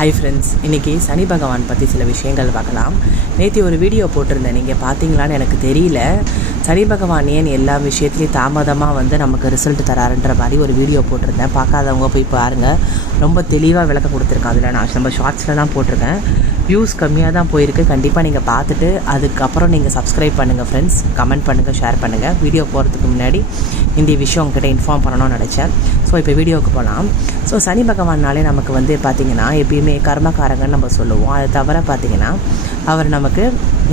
Hi friends, இன்றைக்கி சனி பகவான் பற்றி சில விஷயங்கள் பார்க்கலாம். நேற்று ஒரு வீடியோ போட்டிருந்தேன், நீங்கள் பார்த்தீங்களான்னு எனக்கு தெரியல. சனி பகவான் ஏன் எல்லா விஷயத்துலையும் தாமதமாக நமக்கு ரிசல்ட் தராருன்ற மாதிரி ஒரு வீடியோ போட்டிருந்தேன். பார்க்காதவங்க போய் பாருங்கள், ரொம்ப தெளிவாக விளக்கம் கொடுத்துருக்கேன். அதில் நான் நம்ம ஷார்ட்ஸில் தான் போட்டிருக்கேன். வியூஸ் கம்மியாக தான் போயிருக்கு. கண்டிப்பாக நீங்கள் பார்த்துட்டு அதுக்கப்புறம் நீங்கள் சப்ஸ்கிரைப் பண்ணுங்கள் ஃப்ரெண்ட்ஸ். கமெண்ட் பண்ணுங்கள், ஷேர் பண்ணுங்கள். வீடியோ போகிறதுக்கு முன்னாடி இந்த விஷயம் உங்ககிட்ட இன்ஃபார்ம் பண்ணணும்னு நினச்சேன். ஸோ இப்போ வீடியோவுக்கு போகலாம். ஸோ சனி பகவான்னாலே நமக்கு பார்த்திங்கன்னா எப்பயுமே கர்மக்காரங்கன்னு நம்ம சொல்லுவோம். அது தவிர பார்த்திங்கன்னா அவர் நமக்கு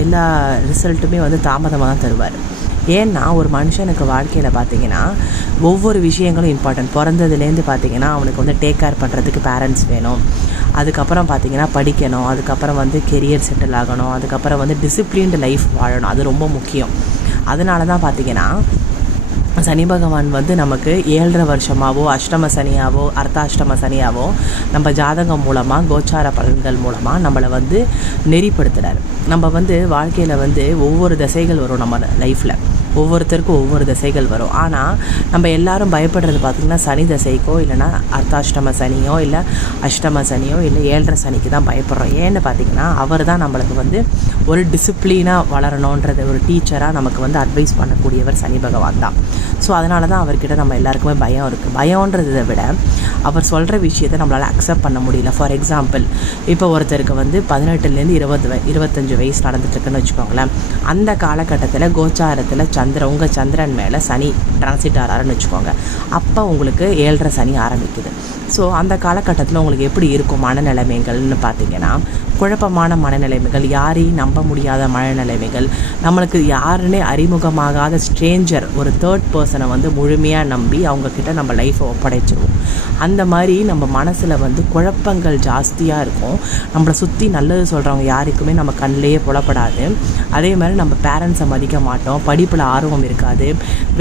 எல்லா ரிசல்ட்டுமே தாமதமாக தான் தருவார். ஏன்னா ஒரு மனுஷனுக்கு வாழ்க்கையில் பார்த்திங்கன்னா ஒவ்வொரு விஷயங்களும் இம்பார்ட்டன்ட். பிறந்ததுலேருந்து பார்த்திங்கன்னா அவனுக்கு டேக் கேர் பண்ணுறதுக்கு பேரண்ட்ஸ் வேணும். அதுக்கப்புறம் பார்த்திங்கன்னா படிக்கணும். அதுக்கப்புறம் கெரியர் செட்டில் ஆகணும். அதுக்கப்புறம் டிசிப்ளின்டு லைஃப் வாழணும். அது ரொம்ப முக்கியம். அதனால தான் பார்த்திங்கன்னா சனி பகவான் நமக்கு 7.5 வருஷமாகவோ அஷ்டம சனியாவோ அர்த்தாஷ்டம சனியாவோ நம்ம ஜாதகம் மூலமாக கோச்சார பலன்கள் மூலமாக நம்மளை நெறிப்படுத்துகிறார். நம்ம வாழ்க்கையில் ஒவ்வொரு திசைகள் வரும். நம்ம லைஃப்பில் ஒவ்வொருத்தருக்கும் ஒவ்வொரு திசைகள் வரும். ஆனால் நம்ம எல்லாரும் பயப்படுறது பார்த்திங்கன்னா சனி திசைக்கோ இல்லைனா அர்த்தாஷ்டம சனியோ இல்லை அஷ்டம சனியோ இல்லை 7.5 சனிக்கு தான் பயப்படுறோம். ஏன்னு பார்த்திங்கன்னா அவர் தான் நம்மளுக்கு ஒரு டிசிப்ளினாக வளரணுன்றது ஒரு டீச்சராக நமக்கு அட்வைஸ் பண்ணக்கூடியவர் சனி பகவான் தான். ஸோ அதனால தான் அவர்கிட்ட நம்ம எல்லாருக்குமே பயம் இருக்குது. பயன்றதை விட அவர் சொல்கிற விஷயத்தை நம்மளால் அக்செப்ட் பண்ண முடியல. ஃபார் எக்ஸாம்பிள், இப்போ ஒருத்தருக்கு 18லேருந்து 25 வயசு நடந்துட்டுருக்குன்னு வச்சுக்கோங்களேன். அந்த காலகட்டத்தில் கோச்சாரத்தில் உங்கள் சந்திரன் மேலே சனி டிரான்சிட் ஆறாருன்னு வச்சுக்கோங்க. அப்போ உங்களுக்கு 7.5 சனி ஆரம்பிக்குது. ஸோ அந்த காலகட்டத்தில் உங்களுக்கு எப்படி இருக்கும் மனநிலைமைகள்னு பார்த்தீங்கன்னா, குழப்பமான மனநிலைமைகள், யாரையும் நம்ப முடியாத மனநிலைமைகள், நம்மளுக்கு யாருன்னே அறிமுகமாகாத ஸ்ட்ரேஞ்சர் ஒரு தேர்ட் பர்சனை முழுமையாக நம்பி அவங்கக்கிட்ட நம்ம லைஃப்பை ஒப்படைச்சிருவோம். அந்த மாதிரி நம்ம மனசில் குழப்பங்கள் ஜாஸ்தியாக இருக்கும். நம்மளை சுற்றி நல்லது சொல்கிறவங்க யாருக்குமே நம்ம கண்ணிலேயே புலப்படாது. அதே மாதிரி நம்ம பேரண்ட்ஸை மதிக்க மாட்டோம். படிப்பில் ஆர்வம் இருக்காது.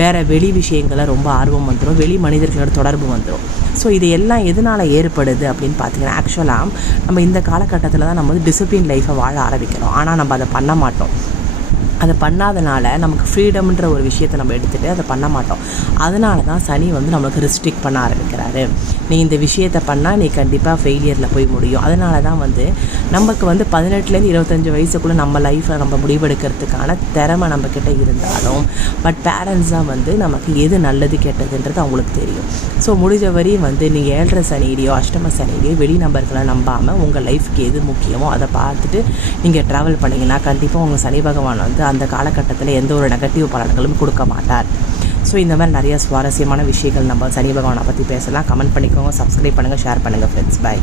வேறு வெளி விஷயங்களை ரொம்ப ஆர்வம் வந்துடும். வெளி மனிதர்களோட தொடர்பு வந்துடும். ஸோ இது எல்லாம் எதனால் ஏற்படுது அப்படின்னு பார்த்தீங்கன்னா, ஆக்சுவலாக நம்ம இந்த காலகட்டத்தில் தான் நம்ம டிசிப்ளின் லைஃப்பை வாழ ஆரம்பிக்கிறோம். ஆனால் நம்ம அதை பண்ண மாட்டோம். அதை பண்ணாதனால நமக்கு ஃப்ரீடம்ன்ற ஒரு விஷயத்தை நம்ம எடுத்துகிட்டு அதை பண்ண மாட்டோம். அதனால தான் சனி நம்மளுக்கு ரெஸ்ட்ரிக்ட் பண்ண ஆரம்பிக்கிறாரு. நீ இந்த விஷயத்தை பண்ணால் நீ கண்டிப்பாக ஃபெயிலியரில் போய் முடியும். அதனால தான் நமக்கு 18லேருந்து 25 வயசுக்குள்ளே நம்ம லைஃப்பில் நம்ம முடிவெடுக்கிறதுக்கான திறமை நம்மக்கிட்ட இருந்தாலும் பட் பேரண்ட்ஸ் தான் நமக்கு எது நல்லது கெட்டதுன்றது அவங்களுக்கு தெரியும். ஸோ முடிஞ்ச வரையும் நீங்கள் 7.5 சனியிலையோ அஷ்டம சனியிலையோ வெளி நபர்களை நம்பாமல் உங்கள் லைஃப்க்கு எது முக்கியமோ அதை பார்த்துட்டு நீங்கள் ட்ராவல் பண்ணிங்கன்னா கண்டிப்பாக உங்கள் சனி பகவான் அந்த காலகட்டத்தில் எந்த ஒரு நெகட்டிவ் பலன்களும் கொடுக்க மாட்டார். ஸோ இந்த மாதிரி நிறைய சுவாரஸ்யமான விஷயங்கள் நம்ம சனி பகவானை பற்றி பேசலாம். கமெண்ட் பண்ணிக்கோங்க, சப்ஸ்கிரைப் பண்ணுங்கள், ஷேர் பண்ணுங்கள் ஃப்ரெண்ட்ஸ். பாய்.